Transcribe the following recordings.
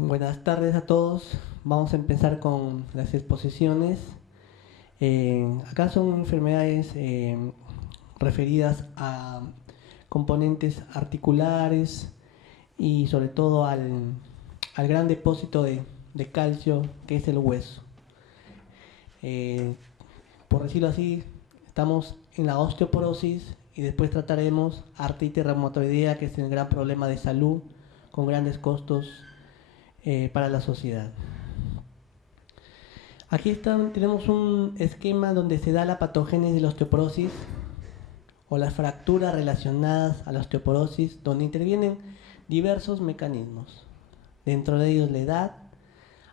Buenas tardes a todos. Vamos a empezar con las exposiciones. Acá son enfermedades referidas a componentes articulares y sobre todo al gran depósito de calcio que es el hueso. Por decirlo así, estamos en la osteoporosis y después trataremos artritis reumatoidea, que es el gran problema de salud con grandes costos para la sociedad. Aquí tenemos un esquema donde se da la patogénesis de la osteoporosis o las fracturas relacionadas a la osteoporosis, donde intervienen diversos mecanismos. Dentro de ellos la edad,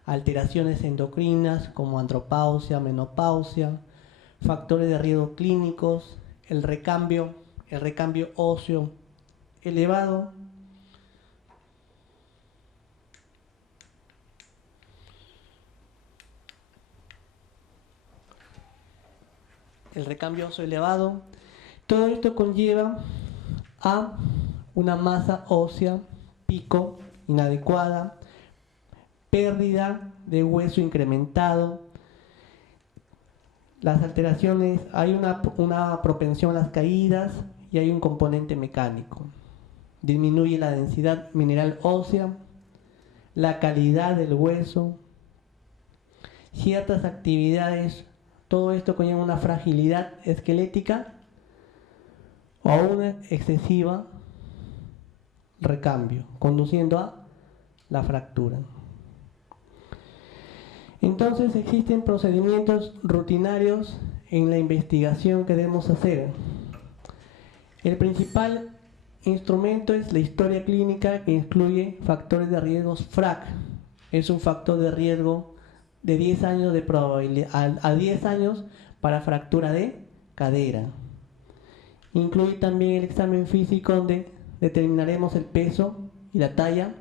alteraciones endocrinas como andropausia, menopausia, factores de riesgo clínicos, el recambio óseo elevado, todo esto conlleva a una masa ósea, pico, inadecuada, pérdida de hueso incrementado. Las alteraciones, hay una propensión a las caídas y hay un componente mecánico. Disminuye la densidad mineral ósea, la calidad del hueso, ciertas actividades. Todo esto conlleva una fragilidad esquelética o a una excesiva recambio, conduciendo a la fractura. Entonces existen procedimientos rutinarios en la investigación que debemos hacer. El principal instrumento es la historia clínica, que incluye factores de riesgo FRAC. Es un factor de riesgo de 10 años de probabilidad, a 10 años para fractura de cadera. Incluye también el examen físico, donde determinaremos el peso y la talla,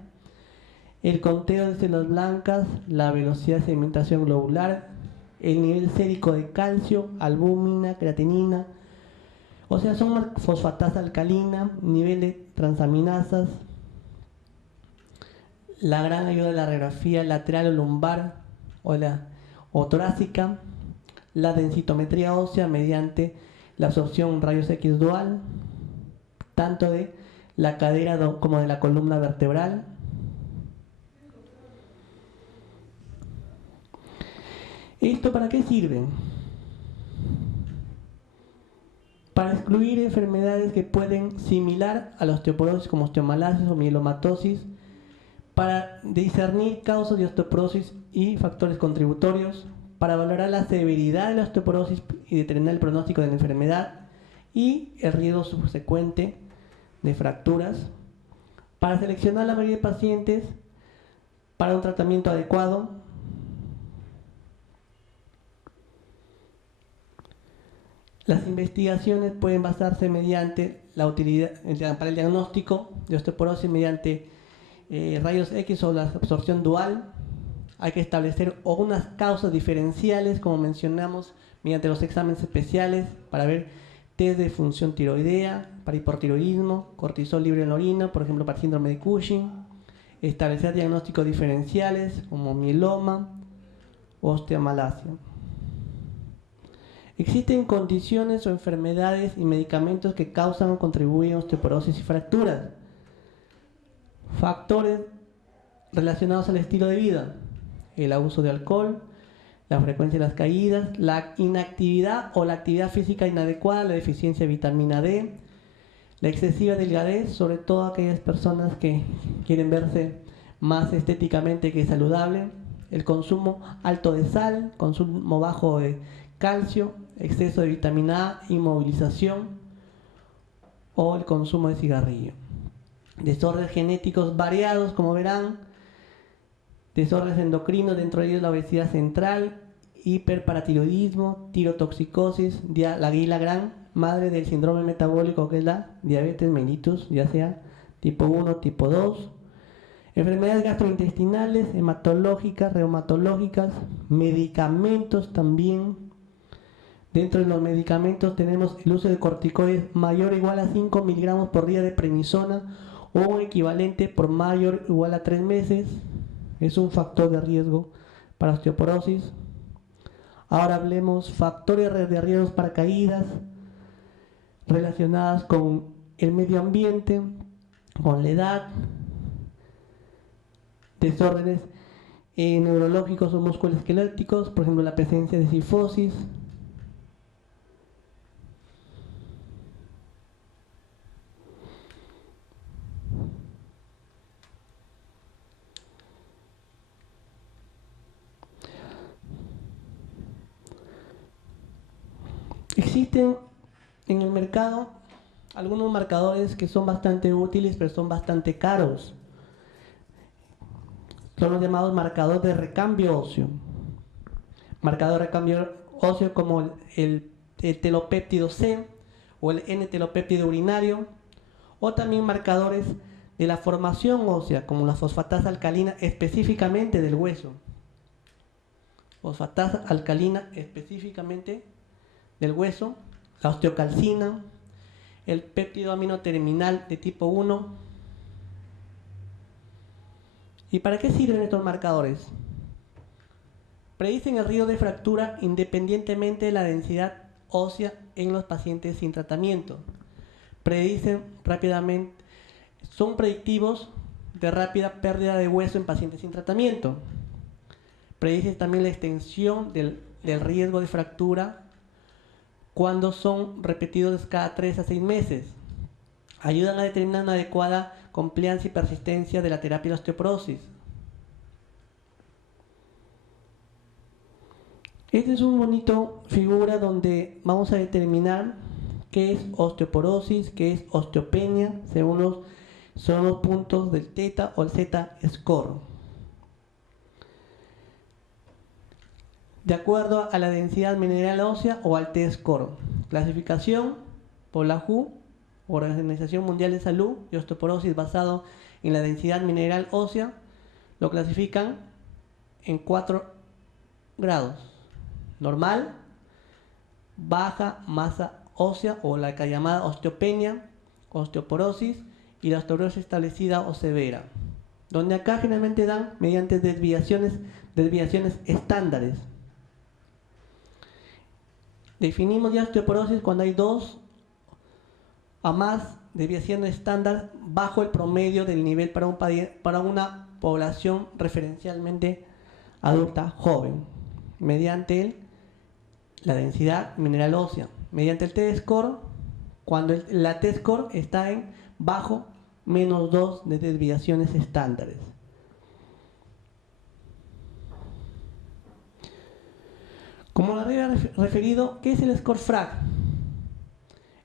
el conteo de células blancas, la velocidad de sedimentación globular, el nivel sérico de calcio, albúmina, creatinina, o sea, son fosfatasa alcalina, nivel de transaminasas, la gran ayuda de la radiografía lateral o lumbar o torácica, la densitometría ósea mediante la absorción rayos X dual, tanto de la cadera como de la columna vertebral. ¿Esto para qué sirve? Para excluir enfermedades que pueden similar a la osteoporosis, como osteomalacia o mielomatosis, para discernir causas de osteoporosis y factores contributorios, para valorar la severidad de la osteoporosis y determinar el pronóstico de la enfermedad y el riesgo subsecuente de fracturas, para seleccionar la mayoría de pacientes para un tratamiento adecuado, Las investigaciones pueden basarse mediante la utilidad para el diagnóstico de osteoporosis mediante rayos X o la absorción dual. Hay que establecer unas causas diferenciales, como mencionamos, mediante los exámenes especiales para ver test de función tiroidea, para hipotiroidismo, cortisol libre en la orina, por ejemplo para síndrome de Cushing. Establecer diagnósticos diferenciales como mieloma o osteomalacia. Existen condiciones o enfermedades y medicamentos que causan o contribuyen a osteoporosis y fracturas. Factores relacionados al estilo de vida: el abuso de alcohol, la frecuencia de las caídas, la inactividad o la actividad física inadecuada, la deficiencia de vitamina D, la excesiva delgadez, sobre todo aquellas personas que quieren verse más estéticamente que saludable, el consumo alto de sal, consumo bajo de calcio, exceso de vitamina A, inmovilización o el consumo de cigarrillo. Desórdenes genéticos variados, como verán, desórdenes endocrinos, dentro de ellos la obesidad central, hiperparatiroidismo, tirotoxicosis, la gran madre del síndrome metabólico, que es la diabetes mellitus, ya sea tipo 1, tipo 2, enfermedades gastrointestinales, hematológicas, reumatológicas, medicamentos también. Dentro de los medicamentos tenemos el uso de corticoides mayor o igual a 5 miligramos por día de prednisona o un equivalente por mayor o igual a 3 meses. es un factor de riesgo para osteoporosis. Ahora hablemos factores de riesgo para caídas relacionadas con el medio ambiente, con la edad, desórdenes neurológicos o musculoesqueléticos, por ejemplo la presencia de cifosis. Existen en el mercado algunos marcadores que son bastante útiles, pero son bastante caros. Son los llamados marcadores de recambio óseo. Marcador de recambio óseo como el telopéptido C o el N-telopéptido urinario, o también marcadores de la formación ósea como la fosfatasa alcalina específicamente del hueso. Fosfatasa alcalina específicamente del hueso, la osteocalcina, el péptido amino terminal de tipo 1. ¿Y para qué sirven estos marcadores? Predicen el riesgo de fractura independientemente de la densidad ósea en los pacientes sin tratamiento. Predicen rápidamente, son predictivos de rápida pérdida de hueso en pacientes sin tratamiento. Predicen también la extensión del riesgo de fractura cuando son repetidos cada 3 a 6 meses. Ayudan a determinar una adecuada compliance y persistencia de la terapia de osteoporosis. Esta es una bonita figura donde vamos a determinar qué es osteoporosis, qué es osteopenia, según son los puntos del θ o el Z-score. De acuerdo a la densidad mineral ósea o al T-score. Clasificación por la WHO, Organización Mundial de Salud, de osteoporosis basado en la densidad mineral ósea, lo clasifican en 4 grados. Normal, baja masa ósea o la llamada osteopenia, osteoporosis y la osteoporosis establecida o severa. Donde acá generalmente dan mediante desviaciones estándares. Definimos ya osteoporosis cuando hay 2 a más desviaciones estándar bajo el promedio del nivel para una población referencialmente adulta joven, mediante la densidad mineral ósea, mediante el T-score, cuando la T-score está en bajo -2 de desviaciones estándares. Como lo había referido, ¿qué es el score FRAG?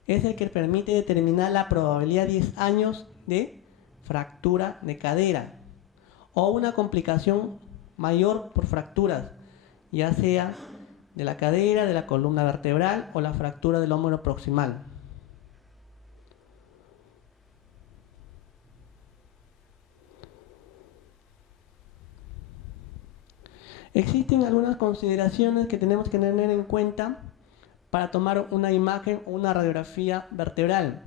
Es el que permite determinar la probabilidad de 10 años de fractura de cadera o una complicación mayor por fracturas, ya sea de la cadera, de la columna vertebral o la fractura del hómero proximal. Existen algunas consideraciones que tenemos que tener en cuenta para tomar una imagen o una radiografía vertebral.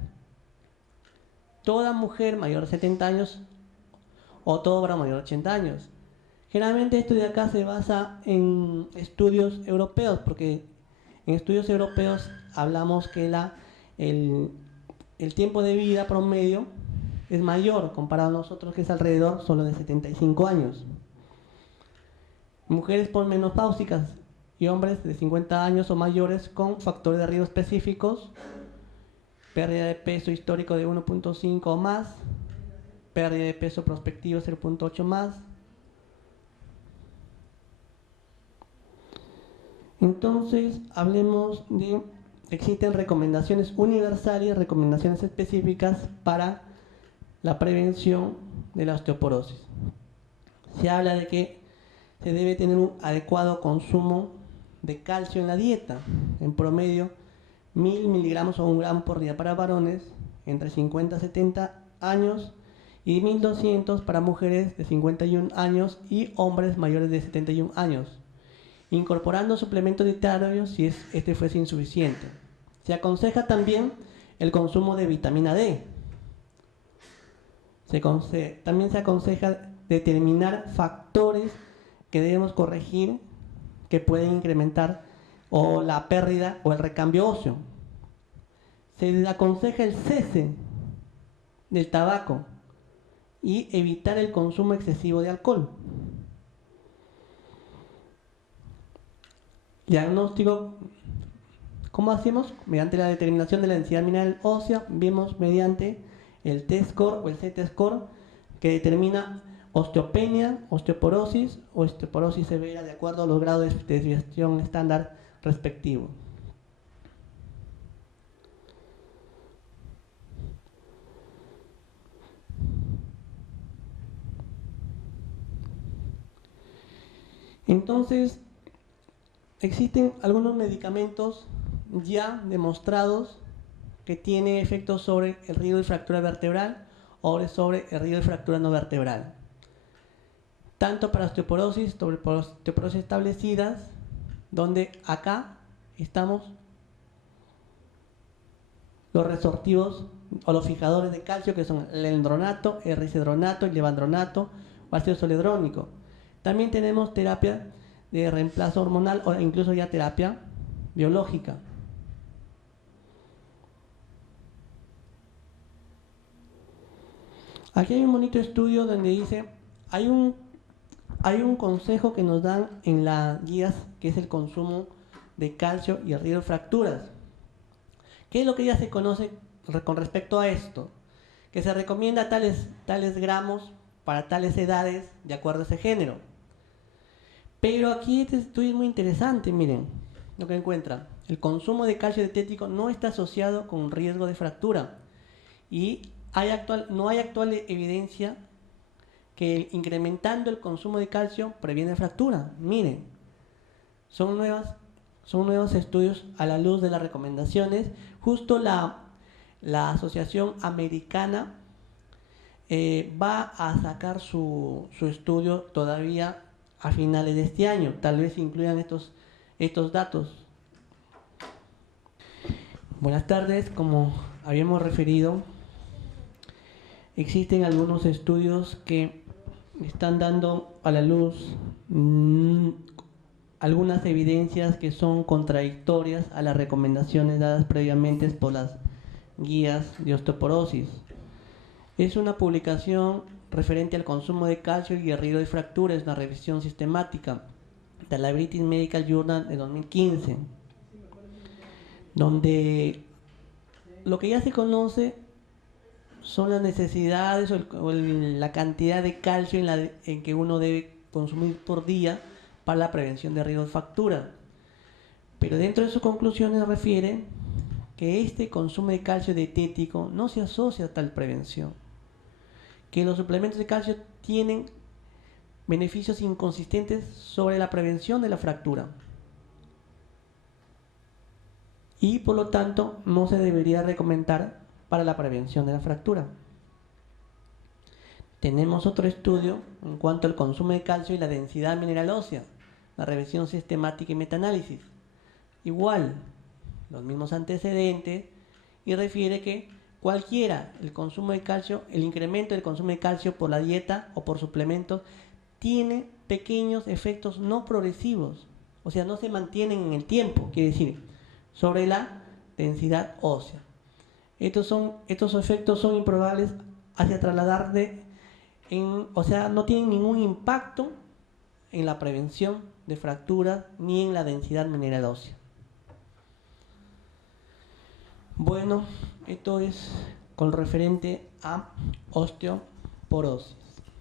Toda mujer mayor de 70 años o todo varón mayor de 80 años. Generalmente esto de acá se basa en estudios europeos, porque en estudios europeos hablamos que el tiempo de vida promedio es mayor comparado a nosotros, que es alrededor solo de 75 años. Mujeres posmenopáusicas y hombres de 50 años o mayores con factores de riesgo específicos, pérdida de peso histórico de 1.5 o más, pérdida de peso prospectivo 0.8 más. Entonces, hablemos de, existen recomendaciones universales, recomendaciones específicas para la prevención de la osteoporosis. Se habla de que se debe tener un adecuado consumo de calcio en la dieta, en promedio 1000 miligramos o 1 gramo por día para varones entre 50 a 70 años y 1200 para mujeres de 51 años y hombres mayores de 71 años, incorporando suplementos dietarios si este fuese insuficiente. Se aconseja también el consumo de vitamina D. También se aconseja determinar factores que debemos corregir que pueden incrementar o la pérdida o el recambio óseo. Se aconseja el cese del tabaco y evitar el consumo excesivo de alcohol. Diagnóstico, ¿cómo hacemos? Mediante la determinación de la densidad mineral ósea, vemos mediante el T-score o el CT-score que determina osteopenia, osteoporosis o osteoporosis severa de acuerdo a los grados de desviación estándar respectivos. Entonces, existen algunos medicamentos ya demostrados que tienen efectos sobre el riesgo de fractura vertebral o sobre el riesgo de fractura no vertebral. Tanto para osteoporosis, para osteoporosis establecidas, donde acá estamos los resortivos o los fijadores de calcio, que son el endronato, el risedronato, el levandronato o ácido zoledrónico. También tenemos terapia de reemplazo hormonal o incluso ya terapia biológica. Aquí hay un bonito estudio donde dice, hay un consejo que nos dan en las guías, que es el consumo de calcio y el riesgo de fracturas. ¿Qué es lo que ya se conoce con respecto a esto? Que se recomienda tales gramos para tales edades de acuerdo a ese género. Pero aquí este estudio es muy interesante, miren lo que encuentran. El consumo de calcio dietético no está asociado con riesgo de fractura y no hay actual evidencia que incrementando el consumo de calcio previene fractura. Miren, son nuevos estudios a la luz de las recomendaciones. Justo la Asociación Americana va a sacar su estudio todavía a finales de este año. Tal vez incluyan estos datos. Buenas tardes, como habíamos referido, existen algunos estudios que están dando a la luz algunas evidencias que son contradictorias a las recomendaciones dadas previamente por las guías de osteoporosis. Es una publicación referente al consumo de calcio y el riesgo de fractura, es una revisión sistemática de la British Medical Journal de 2015, donde lo que ya se conoce son las necesidades o la cantidad de calcio en que uno debe consumir por día para la prevención de riesgo de fractura. Pero dentro de sus conclusiones refiere que este consumo de calcio dietético no se asocia a tal prevención, que los suplementos de calcio tienen beneficios inconsistentes sobre la prevención de la fractura y por lo tanto no se debería recomendar para la prevención de la fractura. Tenemos otro estudio en cuanto al consumo de calcio y la densidad mineral ósea, la revisión sistemática y metaanálisis. Igual, los mismos antecedentes, y refiere que el consumo de calcio, el incremento del consumo de calcio por la dieta o por suplementos, tiene pequeños efectos no progresivos, o sea, no se mantienen en el tiempo, quiere decir, sobre la densidad ósea. Estos efectos son improbables hacia trasladar o sea, no tienen ningún impacto en la prevención de fracturas ni en la densidad mineral ósea. Bueno, esto es con referente a osteoporosis.